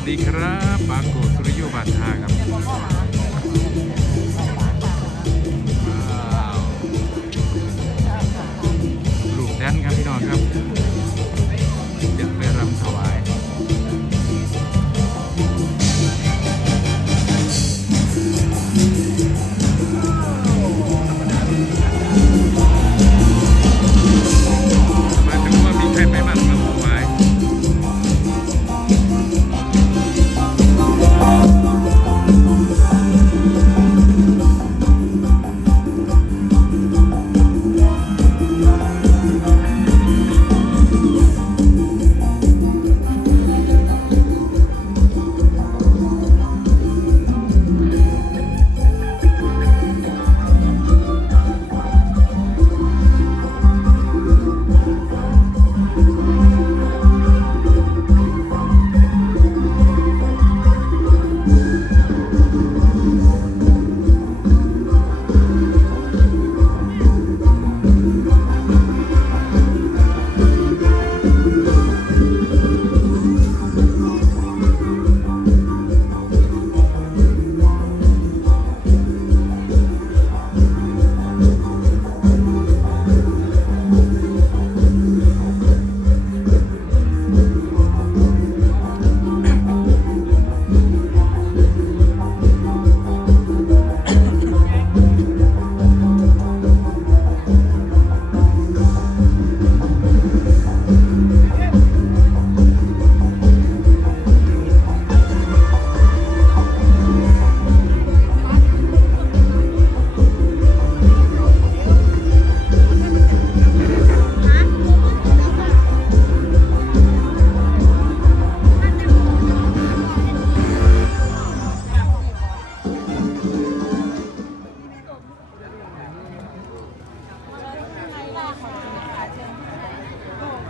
วัสดีครับปาโกสุริโยบาทาครับว้าวลูกแดนครับพี่น้องครับ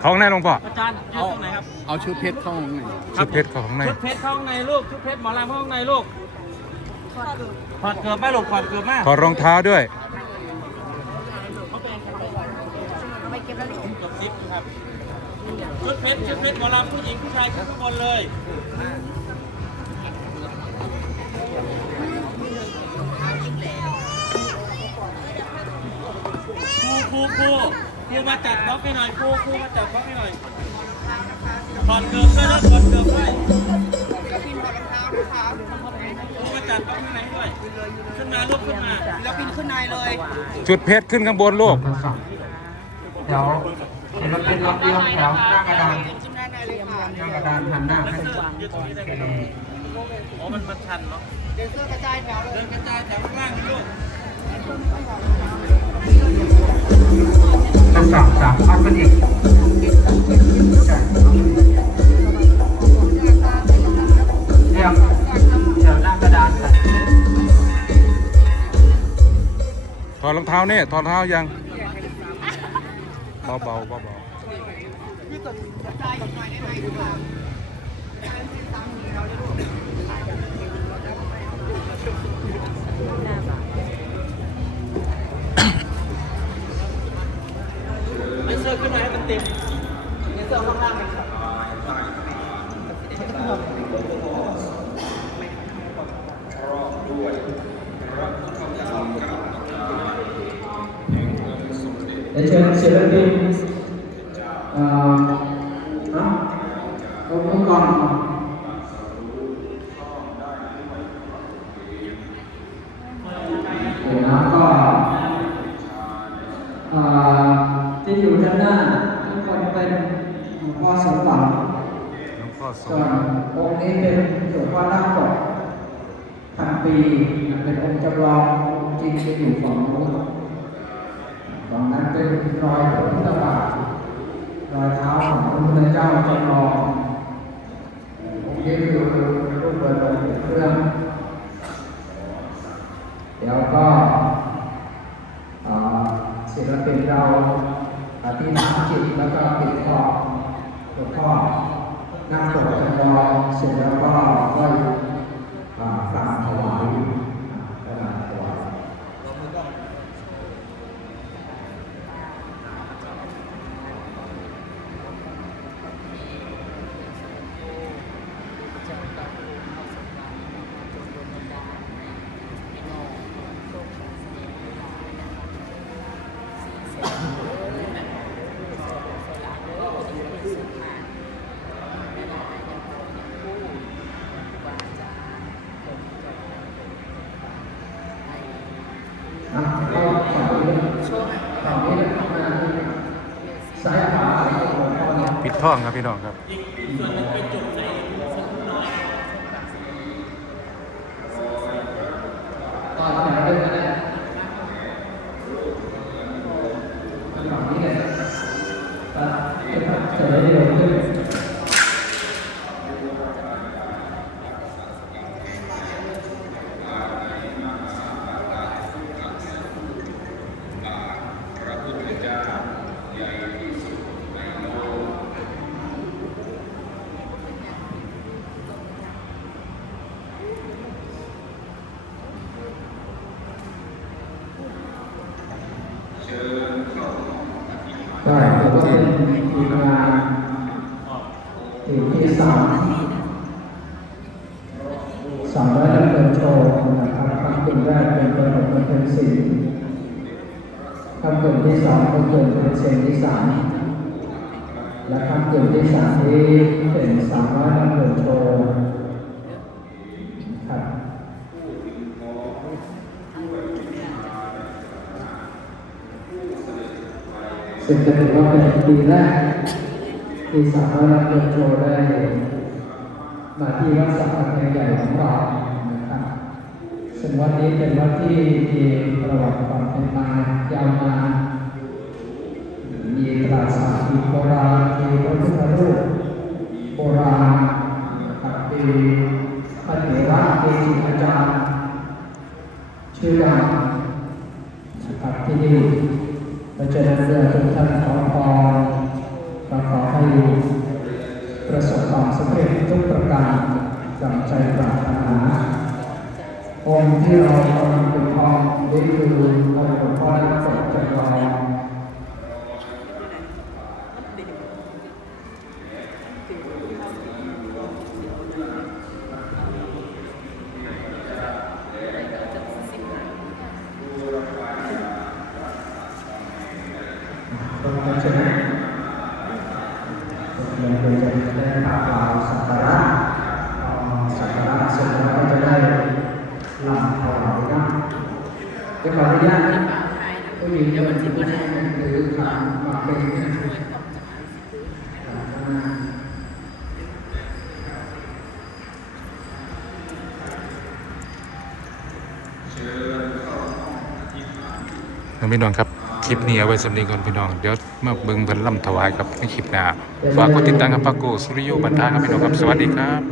ของไหนหลวงพ่ออาจารย์ยืนตรงไหนครับเอาชุดเพชรเข้าข้างในชุดเพชรของไหนชุดเพชรเข้าข้างในลูกชุดเพชรหมอลำเข้าข้างในลูกถอดเกือบไหมลูกถอดเกือบไหมถอดรองเท้าด้วยเกือบซิปครับชุดเพชรชุดเพชรหมอลำผู้หญิงผู้ชายขึ้นข้างบนเลยครูครูครู ครูมาจัดบล็อกให้หน่อยครูครูมาจัดบล็อกให้หน่อยถอดเกือบด้วยนะถอดเกือบด้วยครูมาจัดบล็อกให้ไหนด้วย ขึ้นมาลูกขึ้นมาแล้วบินขึ้นในเลยชุดเพชรขึ้นข้างบนลูกเดี๋ยวเห็นมันเป็นล็อกเดียวแถวหน้ากระดานขึ้นในเลยค่ะหน้ากระดานหันหน้าให้ยืนตรงนี้ได้ไหมอ๋อมันมันชันเนาะเดินเสื้อกระจายแถวเลยเดินกระจายจากข้างล่างลูก เอาขึ้นอีกเดี๋ยวเดี๋ยวหน้ากระดานถอดรองเท้าเนี่ยถอดรองเท้ายังเบาเบาเบาเเต็มเลเซอร์ข้างล่างเลยค่ะเดี๋ยวเชิญศิลปินเอ่อเนาะลงมือก่อเดี๋ยวนะก็อ่อที่อยู่ด้านหน้า เป็นหลวงพ่อสมหวังหลวงพ่อสส่วนองค์นี้เป็นหลวงพ่อนาคปกพันปีเป็นองค์จำลองจริงจะอยู่ฝั่งนู้นฝั่งนั้นเป็นรอยพระพุทธบาทรอยเท้าของพระพุทธเจ้าจำลององค์นี้คือรูปเปิดเครื่องเดี๋ยวก็เอ่อศิลปินเรา อธิษฐานจิตแล้วก็ปิดทองหลวงพ่อนั่งสวดจำลองเสร็จแล้วก็ก็อ่ากราบถวายอ่ากราบถวาย เตอนนี้ซ้ายขวาของหลวงพ่อเนี่ย ปิดท่องครับพี่น้องครับอีกส่วนหนึ่งเป็นจุกใส่สมุนน้อยต่อแถวเลยก็ได้ฝั่งนี้เลยตัดจะได้เร็วขึ้น เวลาถึงที่สามสามร้อยดำเนินโชว์นะครับครั้งที่แรกเป็นประถมบันเทิงศิลป์ครั้งที่สองเป็นกิดเป็นเซนที่สามและครั้งที่สามนี้เป็นสามร้อยดำเนินโชว์ครับ ซึ่งจะถือว่าเป็นปีแรกที่สามารถเงินโชว์ได้มาที่วัดสัมพันธ์ใหญ่ของเรานะครับซึ่งวัดนี้เป็นวัดที่มีประวัติความเป็นมายาวนานมีปราสาทีโบราณมีพระพุทธรูปโบราณนะครับมีพระเถระเกจิอาจารย์ชื่อดังนะครับที่นี่ เราจะนำเรือทุกท่านขอพรเราขอให้ประ สบความสำเร็จทุกประการจากใจปรารถนาองค์ที่เรากำลังเป็นทองนี่คือองค์หลวงพ่อได้จากเราตรงนั้นใช่ไหมเราควรจะได้กราบลาสักการะพอสักการะเสร็จแล้วก็จะได้ลำถวายนะ จะขออนุญาตผู้หญิงจะมาถึงวันนี้หรือถามมาเป็นอ่าพี่น้องครับคลิปนี้เอาไว้สำนีก่อนพี่น้องเดี๋ยวมาเบิ่งเพิ่นล่ำถวายครับในคลิปหน้าฝากกดติดตามกับปาโกสุริโยบันทาครับพี่น้องครับสวัสดีครับ